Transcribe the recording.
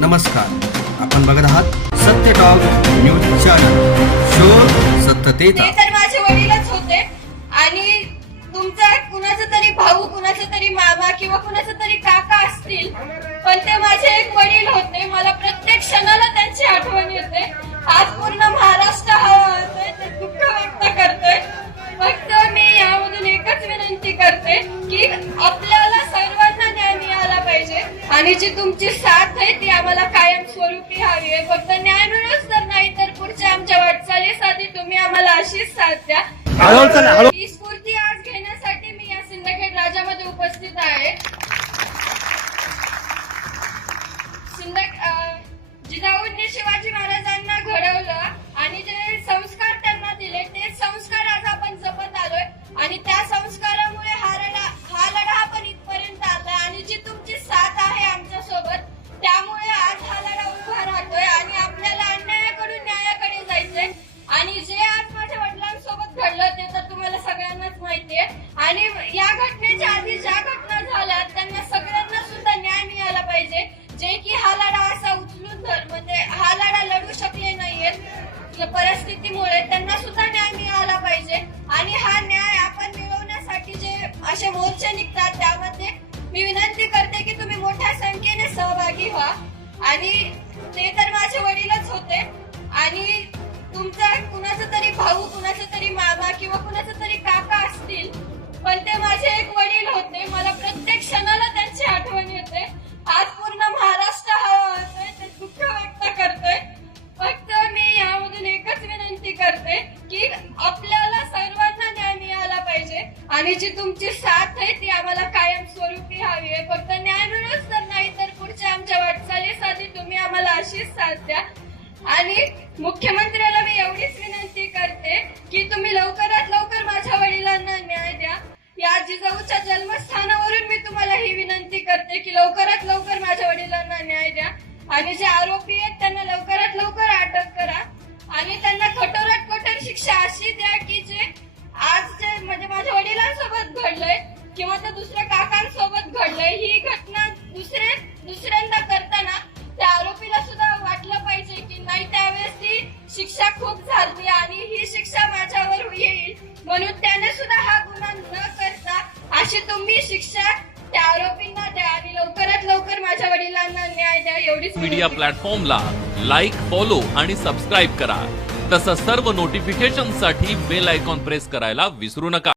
नमस्कार, आपण बघत आहात सत्य टॉक न्यूज चॅनल. शोध सत्यतेचा. ते तर माझे वडीलच होते आणि तुमचा कुणाचा तरी भाऊ, कुणाचा तरी मामा किंवा कुणाचा तरी काका असतील, पण ते माझे एक वडील होते. मला प्रत्येक क्षणाला त्यांची आठवण येते. आज पूर्ण महाराष्ट्र हळहळतोय, ते दुःख व्यक्त करतोय. फक्त मी यामधून एकच विनंती करते की आपल्याला सर्वांना न्याय मिळाला पाहिजे आणि जी तुमची साथ आहे ती आम्हाला कायम स्वरूपी हवी आहे. फक्त न्याय मिळूच तर नाही तर पुढच्या आमच्या वाटचालीसाठी तुम्ही आम्हाला अशीच साथ द्या. ही स्फूर्ती आज घेण्यासाठी मी या सिंदखेड राजामध्ये उपस्थित आहे. जिजाऊंनी शिवाजी महाराजांना घडवलं आणि जे संस्कार त्यांना दिले ते संस्कार आज आपण जपत आलोय आणि त्या संस्कारामुळे हा लढा आपण इथपर्यंत आलाय आणि जी तुमची साथ आहे आमच्या सोबत त्यामुळे आज हा लढा उभा राहतोय आणि आपल्याला अन्यायाकडून न्यायाकडे जायचंय. आणि जे आज माझ्या वडिलांसोबत घडलं ते तर तुम्हाला सगळ्यांनाच माहितीये आणि या घटनेच्या आधी ज्या घटना झाल्या त्यांना सगळ्यांना सुद्धा न्याय मिळाला पाहिजे. जे की हा लढा असा उचलून म्हणजे हा लढा लढू शकले नाहीयेत परिस्थितीमुळे, त्यांना सुद्धा न्याय मिळाला पाहिजे. आणि हा न्याय आपण मिळवण्यासाठी जे असे मोर्चे निघतात त्यामध्ये मी विनंती करते की तुम्ही मोठ्या संख्येने सहभागी व्हा. आणि ते तर माझे वडीलच होते आणि तुमचा कुणाचा तरी भाऊ, कुणाचा तरी मामा किंवा कुणाचा तरी काका असतील, पण ते माझे एक वडील होते. मला प्रत्येक क्षणाला त्यांची आठवण येते. आज पूर्ण महाराष्ट्र हळहळतोय, ते दुःख व्यक्त करतोय. फक्त मी यामधून एकच विनंती करते की आपल्याला सर्वांना न्याय मिळाला पाहिजे आणि जी तुमची साथ आहे ती आम्हाला कायम स्वरूपी हवी आहे. फक्त न्याय मिळूच तर नाही तर पुढच्या आमच्या वाटचालीसाठी तुम्ही आम्हाला अशीच साथ द्या. आणि मुख्यमंत्र्याला मी एवढीच विनंती करते की तुम्ही लवकरात लवकर माझ्या वडिलांना न्याय द्या. या जिजाऊच्या जन्मस्थानावरून मी तुम्हाला ही विनंती करते की लवकरात लवकर माझ्या वडिलांना न्याय द्या आणि जे आरोपी आहेत त्यांना लवकरात लवकर अटक करा आणि त्यांना कठोरात कठोर शिक्षा अशी द्या की जे आज जे म्हणजे माझ्या वडिलांसोबत घडलंय किंवा त्या दुसऱ्या काकांसोबत घडलंय, ही घटना दुसऱ्यांदा करताना त्या आरोपीला सुद्धा वाटलं पाहिजे की नाही त्यावेळेस ती शिक्षा खूप झाली आणि ही शिक्षा माझ्यावर येईल, म्हणून त्याने सुद्धा हा गुन्हा न करता अशी तुम्ही शिक्षा त्या आरोपींना द्या आणि लवकरात लवकर माझ्या वडिलांना न्याय द्या. एवढीच मीडिया प्लॅटफॉर्मला लाईक, फॉलो आणि सबस्क्राईब करा. तसंच सर्व नोटिफिकेशनसाठी बेल आयकॉन प्रेस करायला विसरू नका.